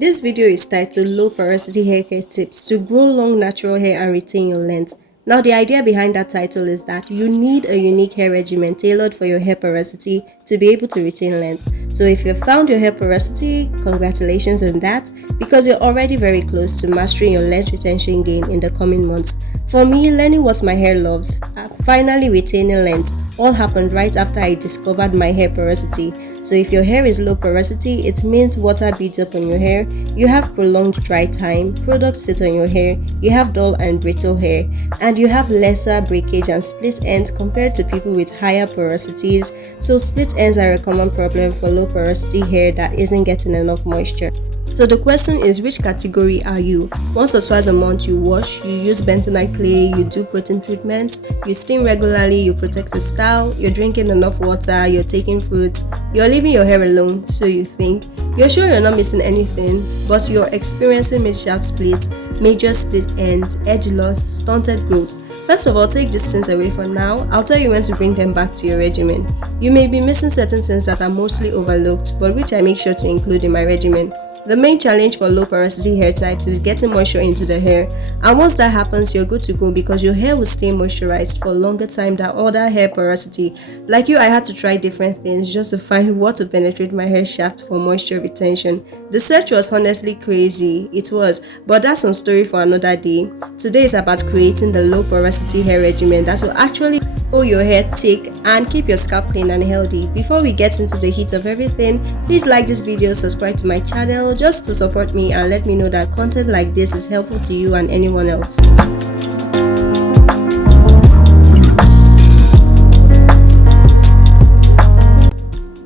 This video is titled Low Porosity Haircare Tips to Grow Long Natural Hair and Retain Your Length. Now, the idea behind that title is that you need a unique hair regimen tailored for your hair porosity to be able to retain length. So if you've found your hair porosity, congratulations on that, because you're already very close to mastering your length retention game in the coming months. For me, learning what my hair loves, finally retaining length, all happened right after I discovered my hair porosity. So if your hair is low porosity, it means water beads up on your hair, you have prolonged dry time, products sit on your hair, you have dull and brittle hair, and you have lesser breakage and split ends compared to people with higher porosities. So split ends are a common problem for low porosity hair that isn't getting enough moisture. So the question is, which category are you? Once or twice a month you wash, you use bentonite clay, you do protein treatments, you steam regularly, you protect your style, you're drinking enough water, you're taking fruits, you're leaving your hair alone, so you think. You're sure you're not missing anything, but you're experiencing mid-shaft splits, major split ends, edge loss, stunted growth. First of all, take these things away for now. I'll tell you when to bring them back to your regimen. You may be missing certain things that are mostly overlooked, but which I make sure to include in my regimen. The main challenge for low porosity hair types is getting moisture into the hair, and once that happens, you're good to go because your hair will stay moisturized for a longer time than other hair porosity. Like you, I had to try different things just to find what to penetrate my hair shaft for moisture retention. The search was honestly crazy, it was, but that's some story for another day. Today is about creating the low porosity hair regimen that will actually hold your hair thick and keep your scalp clean and healthy. Before we get into the heat of everything, please like this video, subscribe to my channel just to support me and let me know that content like this is helpful to you and anyone else.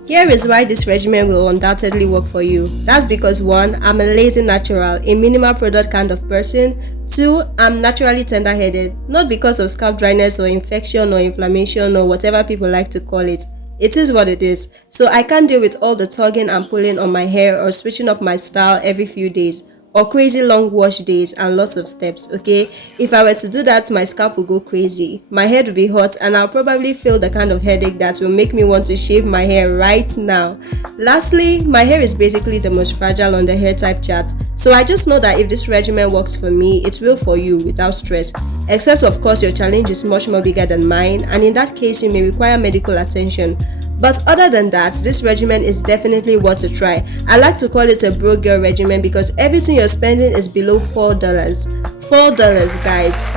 Here is why this regimen will undoubtedly work for you. That's because 1. I'm a lazy natural, a minimal product kind of person. 2. I'm naturally tender-headed, not because of scalp dryness or infection or inflammation or whatever people like to call it. It is what it is. So I can't deal with all the tugging and pulling on my hair or switching up my style every few days, or crazy long wash days and lots of steps, okay? If I were to do that, my scalp will go crazy, my head will be hot, and I'll probably feel the kind of headache that will make me want to shave my hair right now. Lastly, my hair is basically the most fragile on the hair type chart, so I just know that if this regimen works for me, it will for you without stress. Except of course your challenge is much more bigger than mine, and in that case you may require medical attention. But other than that, this regimen is definitely worth a try. I like to call it a bro girl regimen because everything you're spending is below $4. $4, guys.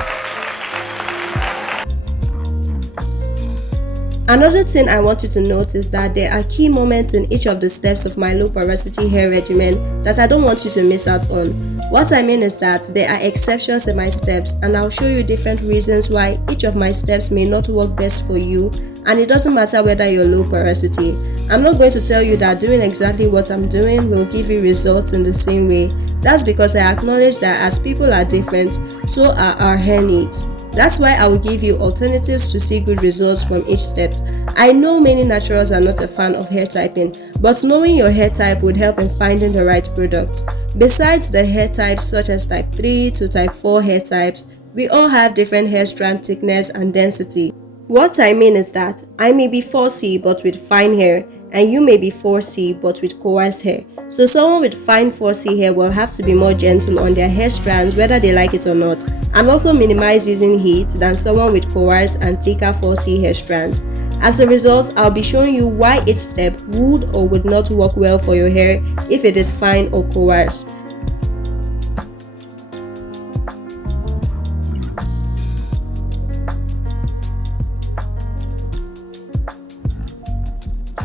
Another thing I want you to note is that there are key moments in each of the steps of my low porosity hair regimen that I don't want you to miss out on. What I mean is that there are exceptions in my steps, and I'll show you different reasons why each of my steps may not work best for you, and it doesn't matter whether you're low porosity. I'm not going to tell you that doing exactly what I'm doing will give you results in the same way. That's because I acknowledge that as people are different, so are our hair needs. That's why I will give you alternatives to see good results from each step. I know many naturals are not a fan of hair typing, but knowing your hair type would help in finding the right products. Besides the hair types such as type 3 to type 4 hair types, we all have different hair strand thickness and density. What I mean is that I may be 4C but with fine hair, and you may be 4C but with coarse hair. So someone with fine 4C hair will have to be more gentle on their hair strands whether they like it or not, and also minimize using heat than someone with coarse and thicker 4C hair strands. As a result, I'll be showing you why each step would or would not work well for your hair if it is fine or coarse.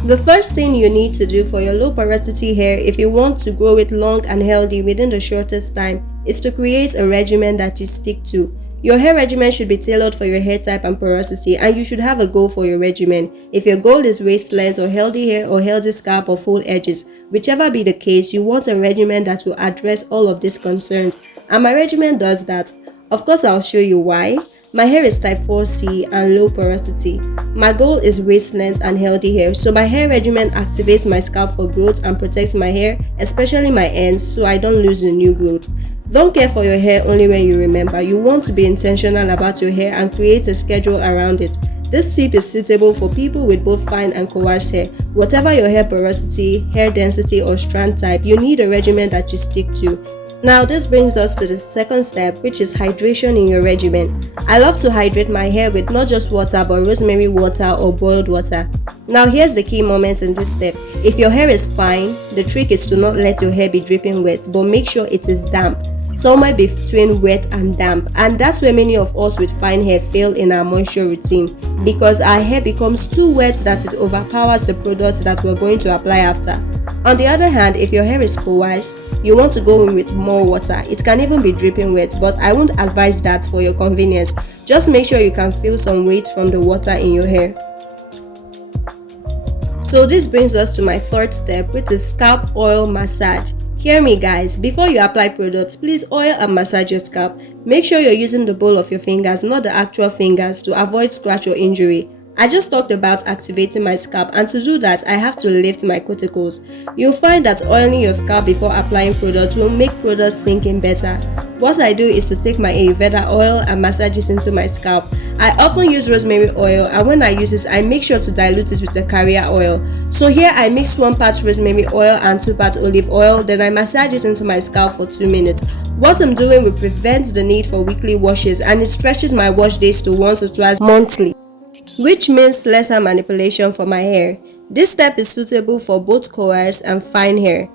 The first thing you need to do for your low porosity hair if you want to grow it long and healthy within the shortest time is to create a regimen that you stick to. Your hair regimen should be tailored for your hair type and porosity, and you should have a goal for your regimen. If your goal is waist length or healthy hair or healthy scalp or full edges, whichever be the case, you want a regimen that will address all of these concerns, and my regimen does that. Of course, I'll show you why. My hair is type 4C and low porosity. My goal is waist length and healthy hair, so my hair regimen activates my scalp for growth and protects my hair, especially my ends, so I don't lose the new growth. Don't care for your hair only when you remember. You want to be intentional about your hair and create a schedule around it. This tip is suitable for people with both fine and coarse hair. Whatever your hair porosity, hair density, or strand type, you need a regimen that you stick to. Now this brings us to the second step, which is hydration in your regimen. I love to hydrate my hair with not just water but rosemary water or boiled water. Now here's the key moments in this step. If your hair is fine, the trick is to not let your hair be dripping wet, but make sure it is damp, somewhere between wet and damp. And that's where many of us with fine hair fail in our moisture routine, because our hair becomes too wet that it overpowers the products that we're going to apply after. On the other hand, if your hair is coarse, you want to go in with more water. It can even be dripping wet, but I won't advise that for your convenience. Just make sure you can feel some weight from the water in your hair. So this brings us to my third step, which is scalp oil massage. Hear me guys, before you apply products, please oil and massage your scalp. Make sure you're using the ball of your fingers, not the actual fingers, to avoid scratch or injury. I just talked about activating my scalp, and to do that I have to lift my cuticles. You'll find that oiling your scalp before applying products will make products sink in better. What I do is to take my Ayurveda oil and massage it into my scalp. I often use rosemary oil, and when I use it, I make sure to dilute it with a carrier oil. So here I mix 1 part rosemary oil and 2 part olive oil, then I massage it into my scalp for 2 minutes. What I'm doing will prevent the need for weekly washes, and it stretches my wash days to once or twice monthly, which means lesser manipulation for my hair. This step is suitable for both coarse and fine hair.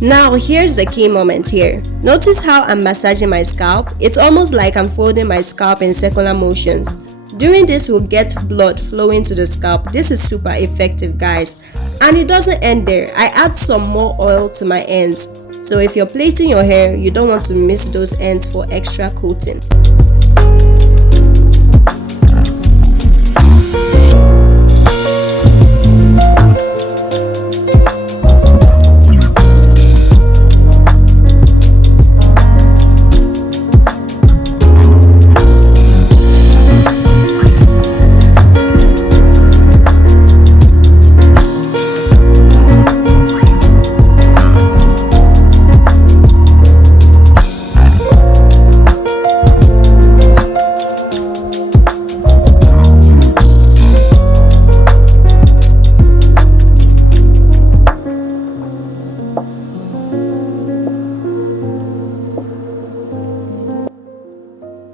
Now here's the key moment here. Notice how I'm massaging my scalp. It's almost like I'm folding my scalp in circular motions. Doing this will get blood flowing to the scalp. This is super effective guys. And it doesn't end there. I add some more oil to my ends. So if you're plaiting your hair, you don't want to miss those ends for extra coating.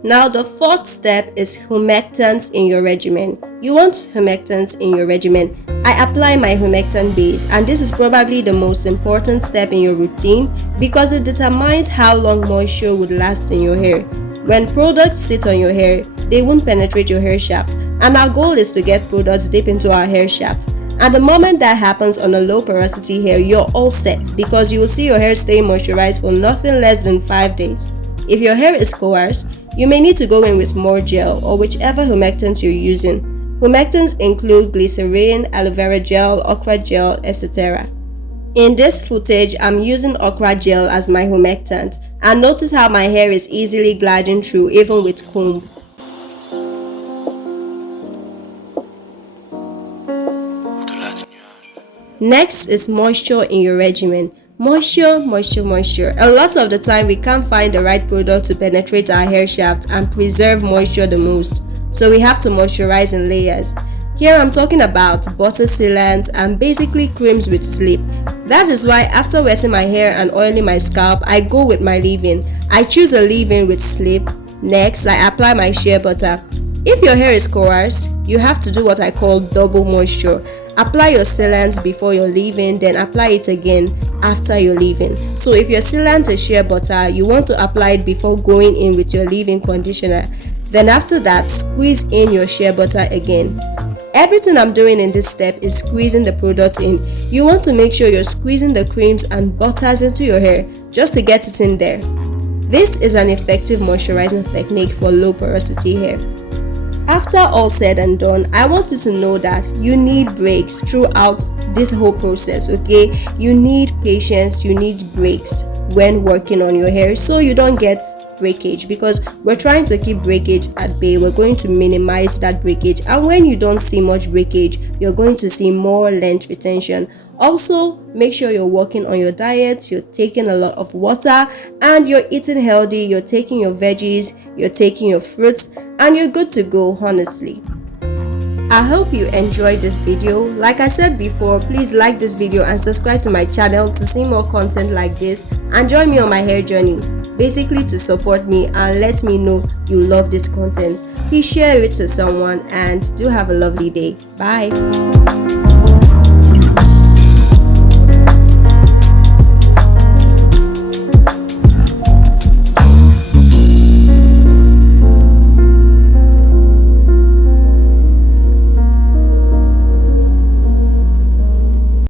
Now the fourth step is humectants in your regimen. You want humectants in your regimen. I apply my humectant base, and this is probably the most important step in your routine because it determines how long moisture would last in your hair. When products sit on your hair, they won't penetrate your hair shaft, and our goal is to get products deep into our hair shaft. And the moment that happens on a low porosity hair, you're all set because you will see your hair stay moisturized for nothing less than 5 days. If your hair is coarse, you may need to go in with more gel or whichever humectants you're using. Humectants include glycerin, aloe vera gel, okra gel, etc. In this footage, I'm using okra gel as my humectant, and notice how my hair is easily gliding through even with comb. Next is moisture in your regimen. Moisture. A lot of the time we can't find the right product to penetrate our hair shaft and preserve moisture the most, so we have to moisturize in layers. Here I'm talking about butter sealants and basically creams with slip. That is why after wetting my hair and oiling my scalp, I go with my leave-in. I choose a leave-in with slip. Next, I apply my shea butter. If your hair is coarse, you have to do what I call double moisture. Apply your sealant before your leave-in, then apply it again after your leave-in. So if your sealant is shea butter, you want to apply it before going in with your leave-in conditioner. Then after that, squeeze in your shea butter again. Everything I'm doing in this step is squeezing the product in. You want to make sure you're squeezing the creams and butters into your hair just to get it in there. This is an effective moisturizing technique for low porosity hair. After all said and done, I want you to know that you need breaks throughout this whole process. Okay, you need patience, you need breaks when working on your hair so you don't get breakage, because we're trying to keep breakage at bay. We're going to minimize that breakage, and when you don't see much breakage, you're going to see more length retention. Also, make sure you're working on your diet, you're taking a lot of water, and you're eating healthy, you're taking your veggies, you're taking your fruits, and you're good to go, honestly. I hope you enjoyed this video. Like I said before, please like this video and subscribe to my channel to see more content like this, and join me on my hair journey, basically to support me and let me know you love this content. Please share it to someone, and do have a lovely day. Bye.